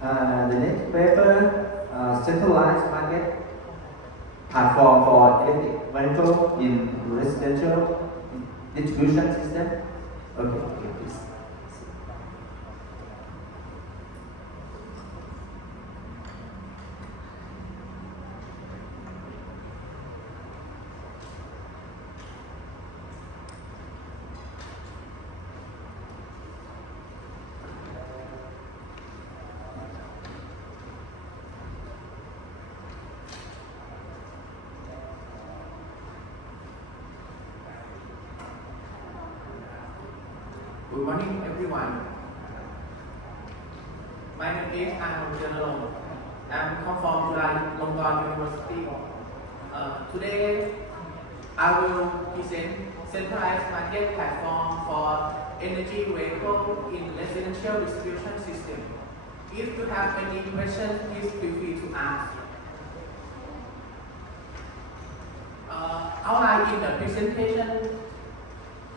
The next paper, centralized market platform for electric vehicle in residential distribution system. Okay, please. Good morning, everyone. My name is Angaphiwatchawal. I'm come from Thailand-typical University. Today, I will present centralized market platform for energy vehicle in residential distribution system. If you have any questions, please feel free to ask. Outline in the presentation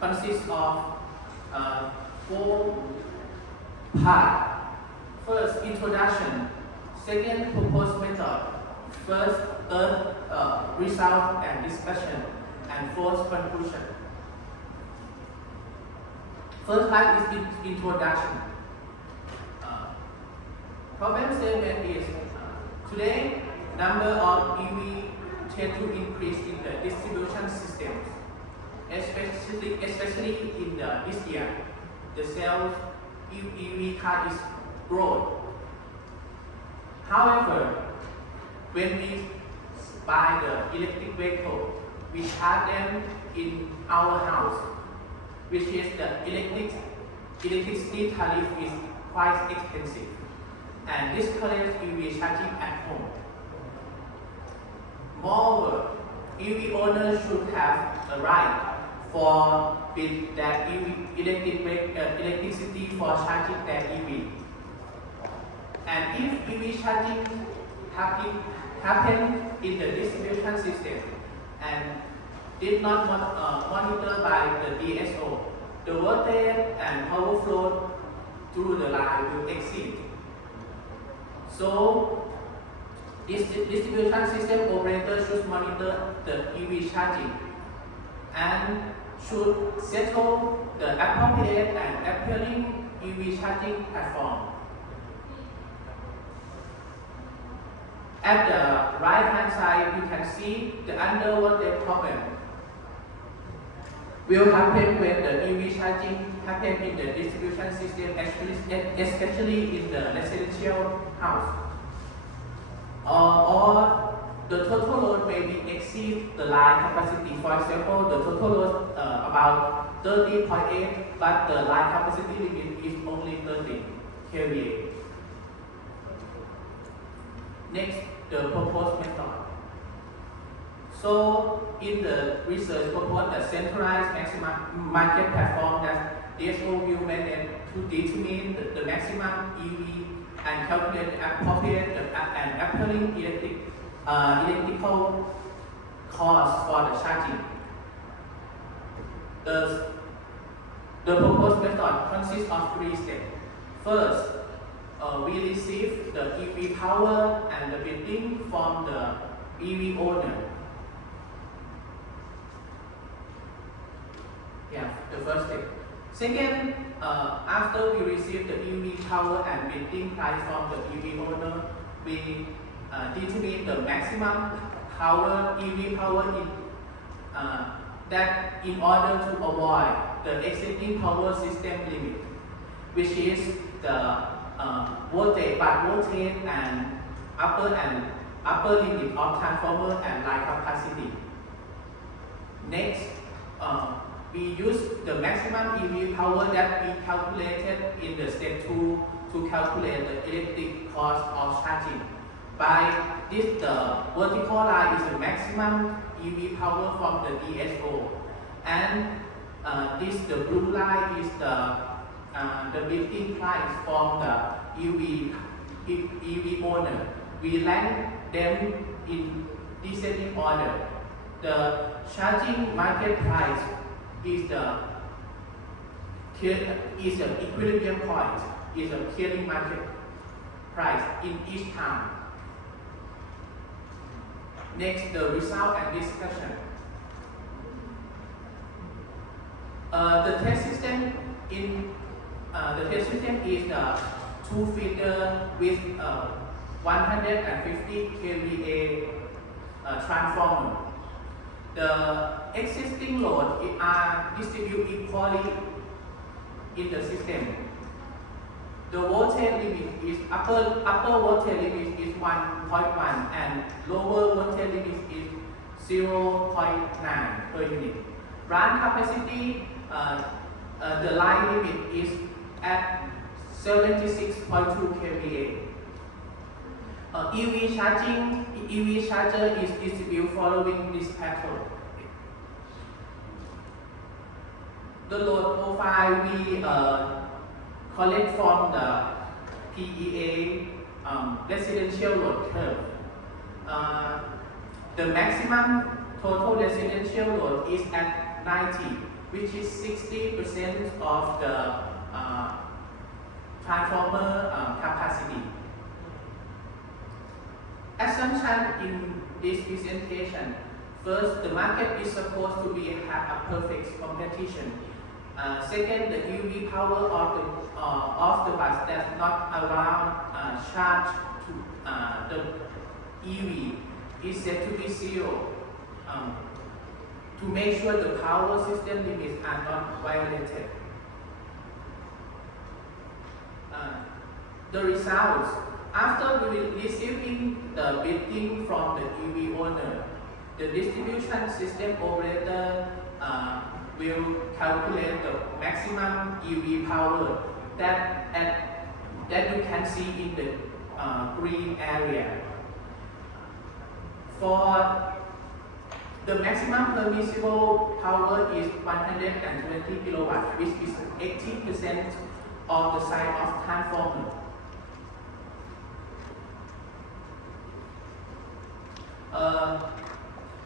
consists of 4 parts. First, introduction. Second, proposed method. First, third, result and discussion. And fourth, conclusion. First part is introduction. Problem statement is today number of EV tend to increase in the distribution systems. Especially in this year, the sales EV car is growing. However, when we buy the electric vehicle, we charge them in our house, which is the electricity tariff is quite expensive, and this collects EV charging at home. Moreover, EV owners should have a right for with that electricity for charging their EV. And if EV charging happen in the distribution system and did not monitored by the DSO, the voltage and power flow through the line will exceed. So, this distribution system operator should monitor the EV charging and should settle the appropriate and appealing EV charging platform. At the right hand side, you can see the undervoltage problem will happen when the EV charging happen in the distribution system, especially in the residential house. Or the total load may be exceed the line capacity. For example, the total load about 30.8, but the line capacity limit is only 30 kVA. Next, the proposed method. So, in the research proposed the centralized maximum market platform that DSO will manage to determine the maximum EV and calculate the appropriate and appealing electrical cost for the charging. The proposed method consists of 3 steps. First, we receive the EV power and the bidding from the EV owner. Yeah, the first step. Second, after we receive the EV power and bidding price from the EV owner, we determine the maximum power, EV power that in order to avoid the existing power system limit, which is the voltage and upper limit of transformer and line capacity. Next, we use the maximum EV power that we calculated in the step 2 to calculate the electric cost of charging. By this, the vertical line is the maximum EV power from the DSO, and this the blue line is the bidding price from the EV owner. We rank them in descending order. The charging market price is the equilibrium point, is a clearing market price. in each town. Next, the result and discussion. The test system is the two-feeder with 150 kVA transformer. The existing load are distributed equally in the system. The voltage limit is upper voltage limit is 1.1 and lower voltage limit is 0.9 per unit. Run capacity, the line limit is at 76.2 kVA. EV charger is distributed following this pattern. The load profile we collect from the PEA residential load curve. The maximum total residential load is at 90, which is 60% of the transformer capacity. Assumption in this presentation: first, the market is supposed to have a perfect competition. Second, the EV power of the bus does not allow charge to the EV is set to be zero to make sure the power system limits are not violated. The results: after receiving the bidding from the EV owner, the distribution system operator will calculate the maximum EV power that you can see in the green area. For the maximum permissible power is 120 kilowatts, which is 80% of the size of transformer.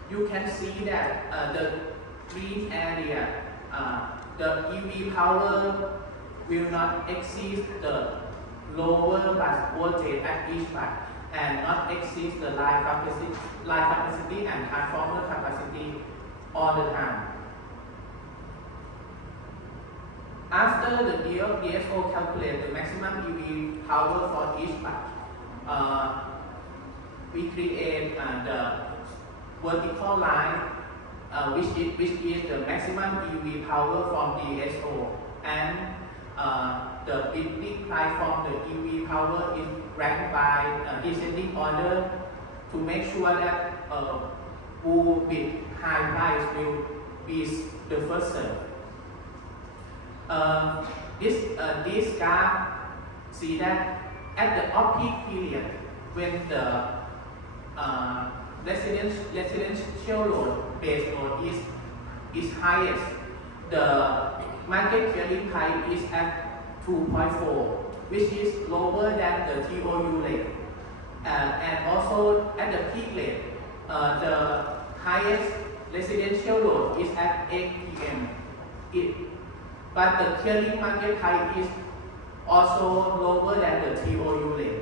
You can see that the green area, the EV power will not exceed the lower bus voltage at each bus and not exceed the line capacity and transformer capacity all the time. After the DSO calculate the maximum EV power for each bus, we create the vertical line, which is the maximum EV power from DSO, and the bidding price from the EV power is ranked by descending order to make sure that who bid high price will be the first served. This graph see that at the off-peak period, when the residential load base load is highest, the market clearing price is at 2.4, which is lower than the TOU rate. And also at the peak rate, the highest residential load is at 8 p.m. But the clearing market price is also lower than the TOU rate.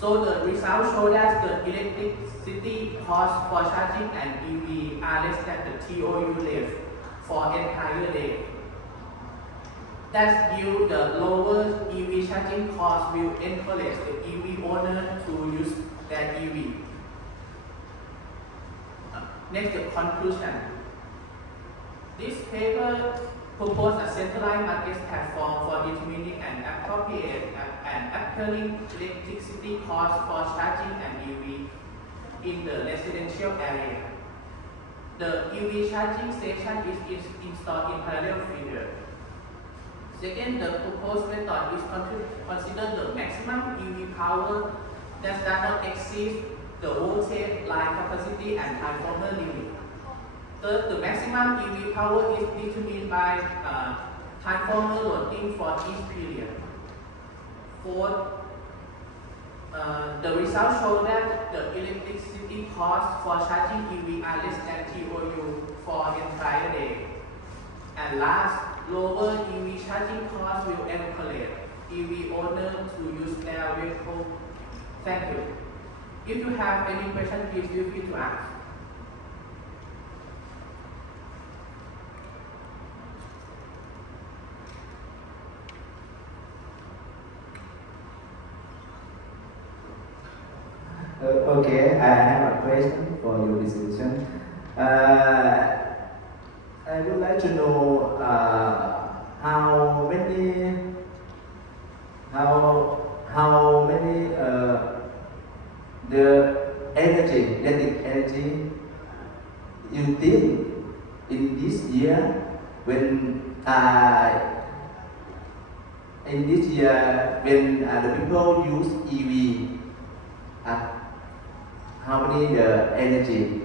So the results show that the electricity cost for charging an EV are less than the TOU rate for entire day. That's due the lower EV charging cost will encourage the EV owner to use their EV. Next, the conclusion. This paper proposes a centralized market platform for determining an appropriate and appealing electricity cost for charging an EV in the residential area. The EV charging station is installed in parallel feeder. Second, the proposed method is consider the maximum EV power that does not exceed the voltage, line capacity, and transformer limit. Third, the maximum EV power is determined by transformer loading for each period. Fourth, the results show that the electricity costs for charging EV are less than TOU for entire day. And last, lower EV charging costs will encourage EV owners to use their have a vehicle. Thank you. If you have any question, please feel free to ask. Okay, I have a question for your discussion. I would like to know how many the energy, kinetic energy you think in this year when the people use EV, how many the energy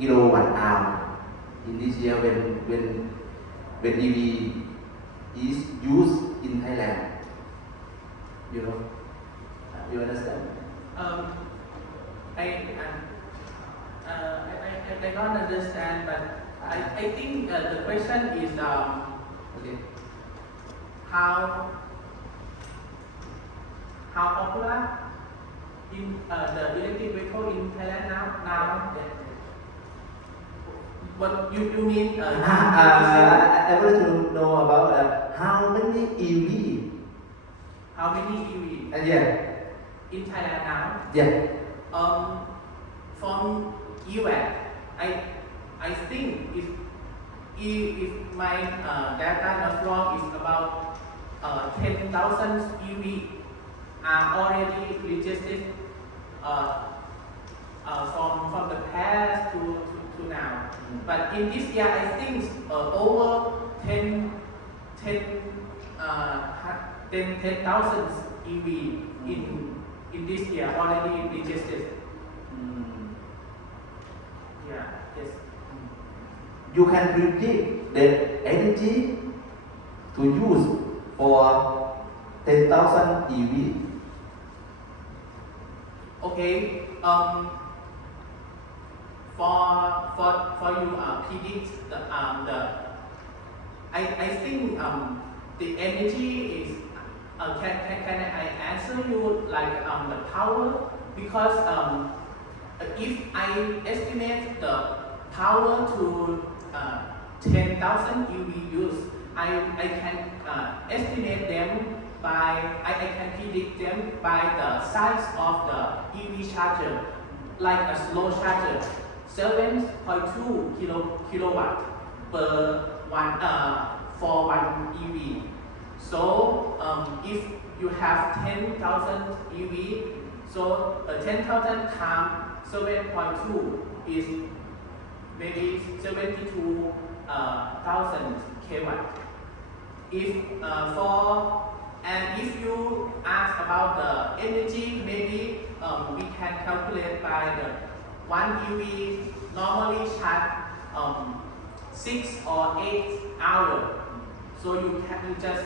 kilowatt hour in this year when EV is used in Thailand? You know, you understand? I don't understand, but I think the question is Okay. how popular in the electric vehicle in Thailand now. What you mean? I want to know about how many EV? How many EV Yeah. in Thailand now? Yeah. From US, I think if my data not wrong, is about 10,000 EV are already registered from the past to now. But in this year, I think over 10,000 EV in this year already registered. Yeah, yes. You can predict the energy to use for 10,000 EV. Okay. For you predict the I think the energy is can I answer you like the power, because if I estimate the power to 10,000 EV use, I can estimate them by I can predict them by the size of the EV charger, like a slow charger, 7.2 kilowatt per one for one EV. So if you have 10,000 EV, so 10,000 times 7.2 is maybe 72,000 kilowatt. If you ask about the energy, maybe we can calculate by the one EV normally charge 6 or 8 hours. So you just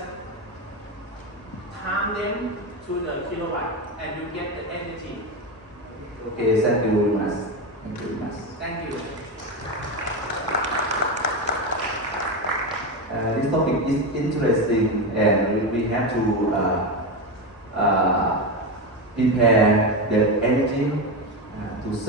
time them to the kilowatt and you get the energy. Okay, thank you very much. Thank you very much. Thank you. This topic is interesting, and we have to prepare the energy